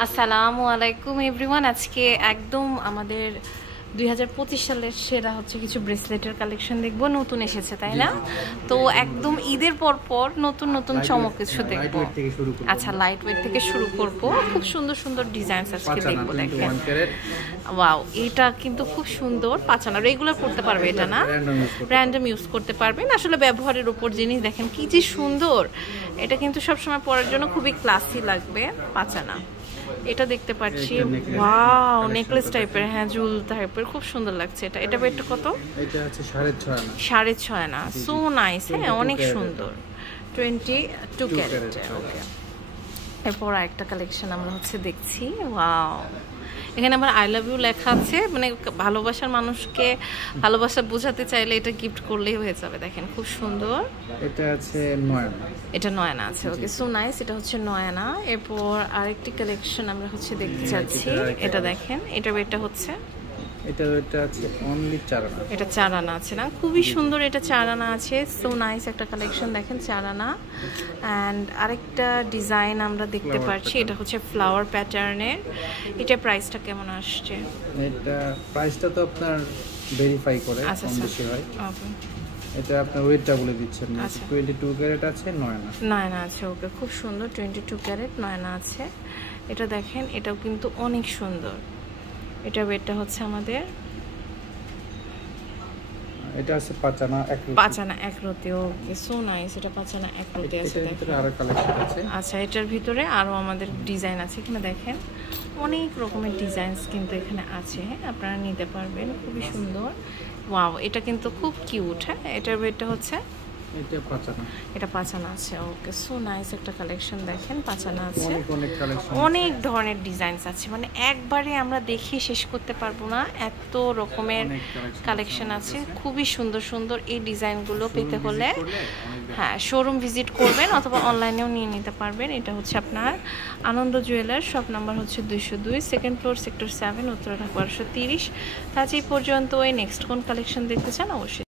আসসালামু আলাইকুম এভরিওয়ান। আজকে একদম আমাদের 2025 সালের সেরা হচ্ছে কিছু ব্রেসলেটের কালেকশন দেখবো, নতুন এসেছে তাই না? তো একদম ঈদের পর পর নতুন নতুন চমক কিছু দেখবো। আচ্ছা, লাইট ওয়েট থেকে শুরু করবো। খুব সুন্দর সুন্দর ডিজাইনস আজকে দেখবো। দেখেন, ওয়াও, এটা কিন্তু খুব সুন্দর। পাঁচানা রেগুলার করতে পারবে, এটা না র্যান্ডম ইউজ করতে পারবেন। আসলে ব্যবহারের উপর জিনিস। দেখেন কি যে সুন্দর, এটা কিন্তু সবসময় পরার জন্য খুবই ক্লাসি লাগবে। পাঁচানা এটা দেখতে পাচ্ছি, ওয়াও, নেকলেস টাইপের, হ্যাঁ জুল টাইপের, খুব সুন্দর লাগছে। এটা ওয়েটটা কত? এটা আছে 6.5 আনা। 6.5 আনা। সো নাইস, হ্যাঁ অনেক সুন্দর। 22 ক্যারেট। ওকে, এরপর আরেকটা কালেকশন আমরা হচ্ছে দেখছি। ওয়াও, এখানে আমার আই লাভ ইউ লেখা আছে, মানে ভালোবাসার মানুষকে ভালোবাসা বোঝাতে চাইলে এটা গিফট করলেই হয়ে যাবে। দেখেন খুব সুন্দর। এটা আছে 9 আনা। এটা 9 আনা আছে। ওকে, সো নাইস। এটা হচ্ছে 9 আনা। এরপর আরেকটি কালেকশন আমরা হচ্ছে দেখতে চাচ্ছি। এটা দেখেন, এটা ওয়েটটা হচ্ছে, এটা আছে অনলি 4 আনা। এটা 4 আনা আছে না? খুবই সুন্দর। এটা 4 আনা আছে। সো নাইস একটা কালেকশন। দেখেন 4 আনা। অ্যান্ড আরেকটা ডিজাইন আমরা দেখতে পাচ্ছি, এটা হচ্ছে ফ্লাওয়ার প্যাটার্নের। এটা প্রাইসটা কেমন আসছে? এটা প্রাইসটা তো আপনার ভেরিফাই করে কম বেশি হয়। এটা আপনার ওয়েটটা বলে দিচ্ছেন। 22 ক্যারেট আছে, 9 আনা। 9 আনা আছে। ওকে, খুব সুন্দর। 22 ক্যারেট, 9 আনা আছে। এটা দেখেন, এটাও কিন্তু অনেক সুন্দর। এটা ওয়েটটা হচ্ছে আমাদের, এটা আছে 5 আনা 1 রতি। 5 আনা 1 রতি। ওকে, সো নাইস। এটা 5 আনা 1 রতি আছে। এটার ভিতরে আরো কালেকশন আছে। আচ্ছা, এটার ভিতরে আরো আমাদের ডিজাইন আছে। এখানে দেখেন অনেক রকমের ডিজাইনস কিন্তু এখানে আছে। হ্যাঁ, আপনারা নিতে পারবেন। খুবই সুন্দর। ওয়াও, এটা কিন্তু খুব কিউট। হ্যাঁ, এটার ওয়েটটা হচ্ছে, এটা 5 আনা। এটা 5 আনা আছে। ওকে, সো নাইস একটা কালেকশন। দেখেন 5 আনা আছে। অনেক ধরনের ডিজাইনস আছে, মানে একবারে আমরা দেখে শেষ করতে পারবো না, এত রকমের কালেকশন আছে। খুবই সুন্দর সুন্দর এই ডিজাইনগুলো পেতে হলে হ্যাঁ শোরুম ভিজিট করবেন অথবা অনলাইনেও নিয়ে নিতে পারবেন। এটা হচ্ছে আপনার আনন্দ জুয়েলার্স, শপ নাম্বার হচ্ছে 202, second floor, sector 7, Uttara, Dhaka 1230। আজ এই পর্যন্ত। নেক্সট কোন কালেকশন দেখতে চান অবশ্যই